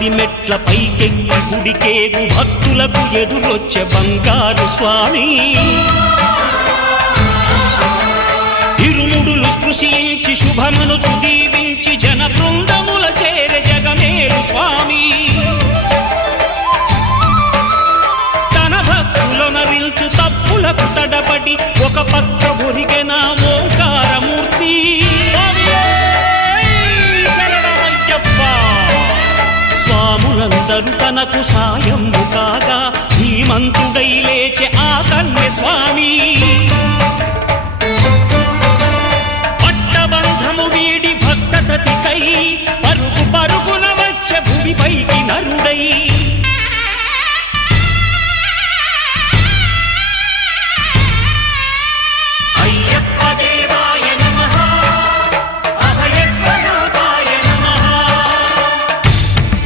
పడి మెట్ల పైకెక్కి గుడికేగు భక్తులకు ఎదురొచ్చే బంగారు స్వామి ఇరుముడులు స్పృశించి శుభమనుచు దీవించి జన బృందముల చేరే జగమేలు స్వామి తన భక్తులనరిల్చు తప్పులకు తడబడి ఒక పక్క ఒరిగెన ఓంకారమూర్తి స్వాములందరూ తనకు సాయము కాగా ధీమంతుడై లేచే ఆ కన్య స్వామి పట్టబంధము వీడి భక్తతతికై పరుగు పరుగున వచ్చే భూమిపైకి నరుడై